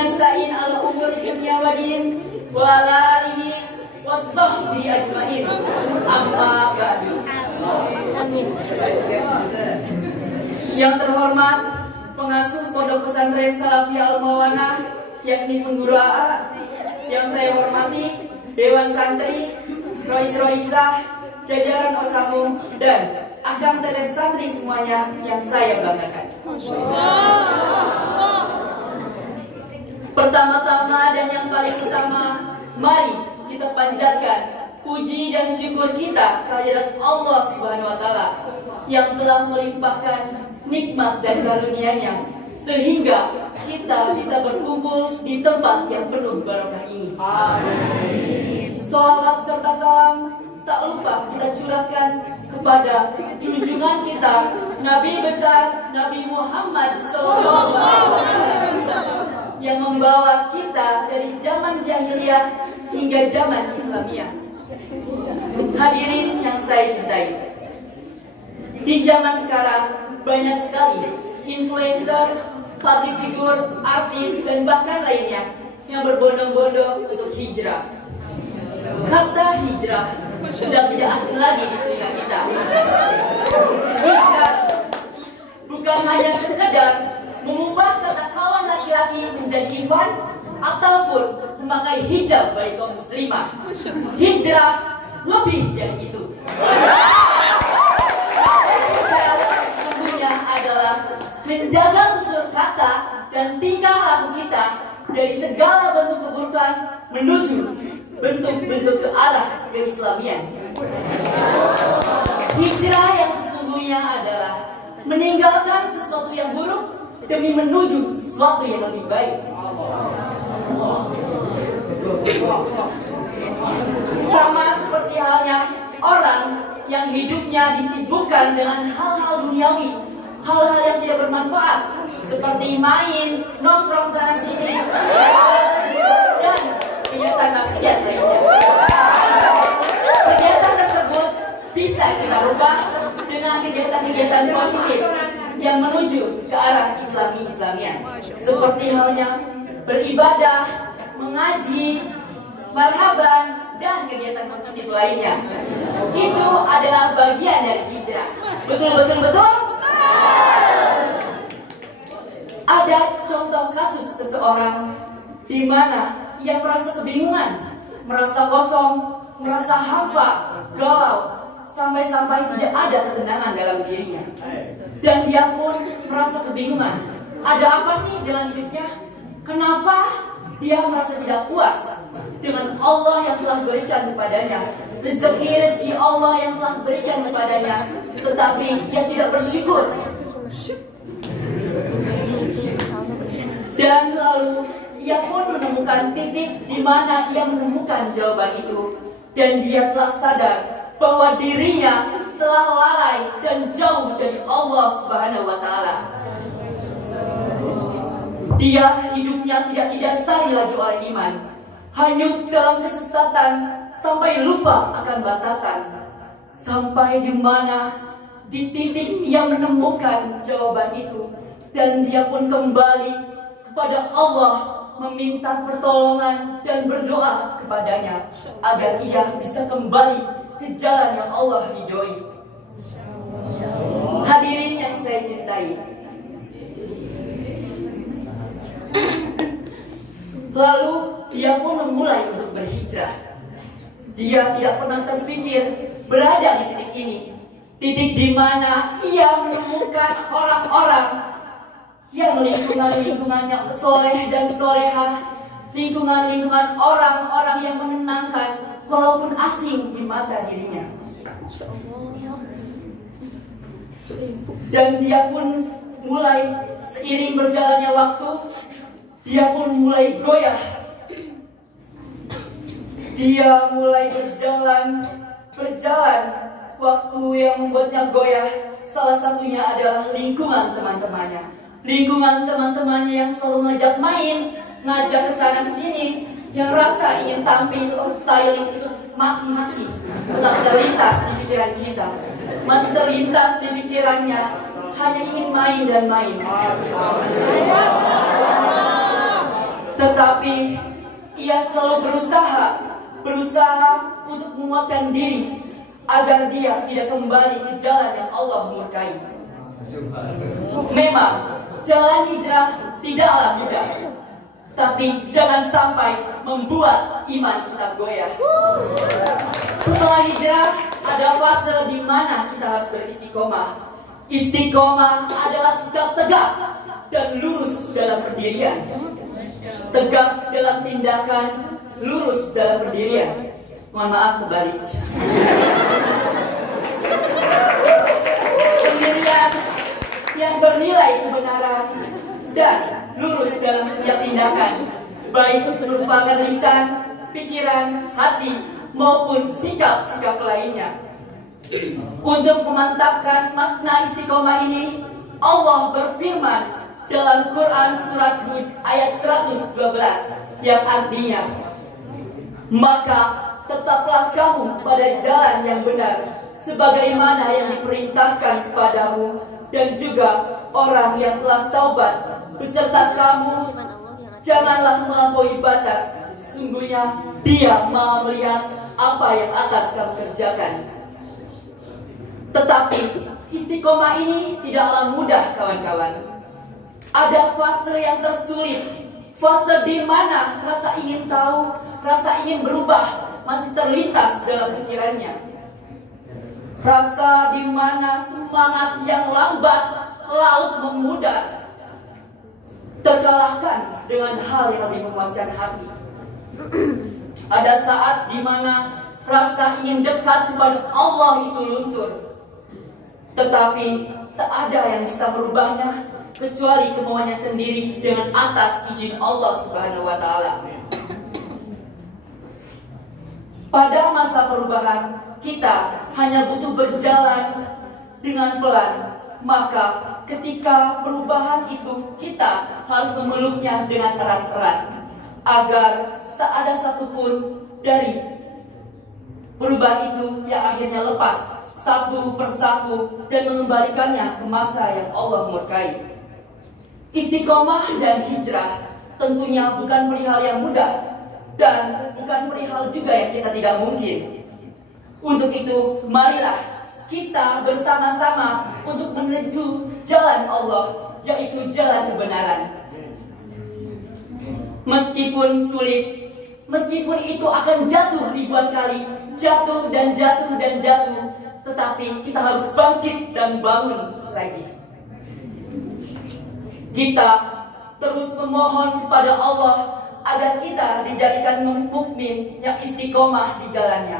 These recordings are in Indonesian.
nasta'in ala umur dunya wa din wa ala alihi wa sahbihi ajmain. Amma ba'du. Yang terhormat pengasuh Pondok Pesantren Salafiyah Al-Mawanah, yakni pengguru AA, yang saya hormati Dewan Santri, Rois-Roisah, jajaran Osamum, dan Akang Teteh Santri semuanya yang saya banggakan. Pertama-tama dan yang paling utama, mari kita panjatkan puji dan syukur kita kehadirat Allah Subhanahu wa Ta'ala yang telah melimpahkan nikmat dan karunia-Nya sehingga kita bisa berkumpul di tempat yang penuh barokah ini. Amin. Salawat serta salam tak lupa kita curahkan kepada junjungan kita, Nabi besar Nabi Muhammad SAW, yang membawa kita dari zaman jahiliyah hingga zaman Islamiyah. Hadirin yang saya cintai, di zaman sekarang banyak sekali influencer, public figure, artis, dan bahkan lainnya yang berbondong-bondong untuk hijrah. Kata hijrah sudah tidak asing lagi di telinga kita. Hijrah bukan hanya sekedar mengubah kata kawan laki-laki menjadi ikhwan ataupun memakai hijab bagi kaum muslimah. Hijrah lebih dari itu. Hijrah sesungguhnya adalah menjaga tutur kata dan tingkah laku kita dari segala bentuk keburukan menuju bentuk-bentuk ke arah keislamian. Hijrah yang sesungguhnya adalah meninggalkan sesuatu yang buruk demi menuju sesuatu yang lebih baik. Sama seperti halnya orang yang hidupnya disibukkan dengan hal-hal duniawi, hal-hal yang tidak bermanfaat, seperti main, nongkrong sana sini, dan kegiatan maksiat lainnya. Kegiatan tersebut bisa kita rubah dengan kegiatan-kegiatan positif yang menuju ke arah Islamian, seperti halnya beribadah, mengaji, marhaban, dan kegiatan positif lainnya. Itu adalah bagian dari hijrah. Betul. Ada contoh kasus seseorang di mana ia merasa kebingungan, merasa kosong, merasa hampa, galau, sampai-sampai tidak ada ketenangan dalam dirinya. Dan dia pun merasa kebingungan. Ada apa sih dalam hidupnya? Kenapa dia merasa tidak puas dengan Allah yang telah berikan kepadanya, rezeki Allah yang telah berikan kepadanya, tetapi ia tidak bersyukur. Dan lalu ia pun menemukan titik di mana ia menemukan jawaban itu, dan dia telah sadar bahwa dirinya telah lalai dan jauh dari Allah Subhanahu wa Ta'ala. Dia hidupnya tidak didasari lagi oleh iman, hanyut dalam kesesatan sampai lupa akan batasan. Sampai di mana di titik ia menemukan jawaban itu, dan dia pun kembali kepada Allah, meminta pertolongan dan berdoa kepadanya agar ia bisa kembali ke jalan yang Allah ridhoi. Hadirin yang saya cintai, lalu dia pun memulai untuk berhijrah. Dia tidak pernah terfikir berada di titik ini, titik di mana ia menemukan orang-orang yang lingkungan-lingkungannya soleh dan solehah, lingkungan-lingkungan orang-orang yang menenangkan walaupun asing di mata dirinya. Dan dia pun mulai, seiring berjalannya waktu, dia pun mulai goyah. Dia mulai berjalan, waktu yang membuatnya goyah. Salah satunya adalah lingkungan teman-temannya. Lingkungan teman-temannya yang selalu ngajak main, ngajak ke sana ke sini, yang rasa ingin tampil stylish itu masih tetap terlintas di pikiran kita. Masih terlintas di pikirannya, hanya ingin main dan main. Tetapi ia selalu berusaha untuk menguatkan diri agar dia tidak kembali ke jalan yang Allah murkai. Memang jalan hijrah tidaklah mudah, tapi jangan sampai membuat iman kita goyah. Setelah hijrah ada fase di mana kita harus beristiqomah. Istiqomah adalah sikap tegak dan lurus dalam pendirian. Tegak dalam tindakan, lurus dalam pendirian. Mohon maaf kembali. Pendirian yang bernilai kebenaran dan lurus dalam setiap tindakan, baik merupakan lisan, pikiran, hati, maupun sikap-sikap lainnya. Untuk memantapkan makna istiqomah ini, Allah berfirman dalam Quran surat Hud ayat 112 yang artinya, maka tetaplah kamu pada jalan yang benar sebagaimana yang diperintahkan kepadamu, dan juga orang yang telah taubat beserta kamu janganlah melampaui batas, sungguhnya dia maha melihat apa yang atas kamu kerjakan. Tetapi istiqomah ini tidaklah mudah, kawan-kawan. Ada fase yang tersulit, fase di mana rasa ingin tahu, rasa ingin berubah masih terlintas dalam pikirannya. Rasa di mana semangat yang lambat laut memudar terkalahkan dengan hal yang lebih memuaskan hati. Ada saat di mana rasa ingin dekat kepada Allah itu luntur, tetapi tak ada yang bisa merubahnya kecuali kemauannya sendiri dengan atas izin Allah Subhanahu wa Ta'ala. Pada masa perubahan, kita hanya butuh berjalan dengan pelan. Maka ketika perubahan itu, kita harus memeluknya dengan erat-erat agar tak ada satupun dari perubahan itu yang akhirnya lepas satu persatu dan mengembalikannya ke masa yang Allah murkai. Istiqomah dan hijrah tentunya bukan perihal yang mudah dan bukan perihal juga yang kita tidak mungkin. Untuk itu, marilah kita bersama-sama untuk menuju jalan Allah, yaitu jalan kebenaran. Meskipun sulit, meskipun itu akan jatuh ribuan kali, jatuh dan jatuh dan jatuh, tetapi kita harus bangkit dan bangun lagi. Kita terus memohon kepada Allah agar kita dijadikan mukmin yang istiqomah di jalannya.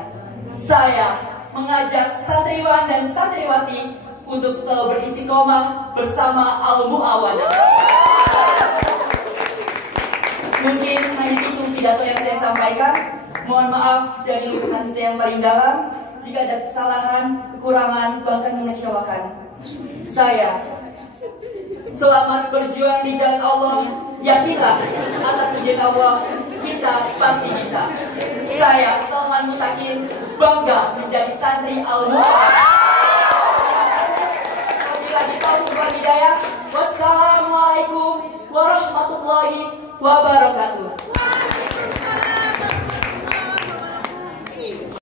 Saya mengajak santriwan dan santriwati untuk selalu beristiqomah bersama Al-Mu'awanah. Mungkin hanya itu pidato yang saya sampaikan. Mohon maaf dari lubuk hati saya yang paling dalam jika ada kesalahan, kekurangan, bahkan mengecewakan. Saya selamat berjuang di jalan Allah. Yakinlah atas izin Allah kita pasti bisa. Saya Salman Mutakin bangga menjadi santri Al-Mu'awanah. Wabillahi taufiq wal hidayah. Wassalamualaikum warahmatullahi wabarakatuh.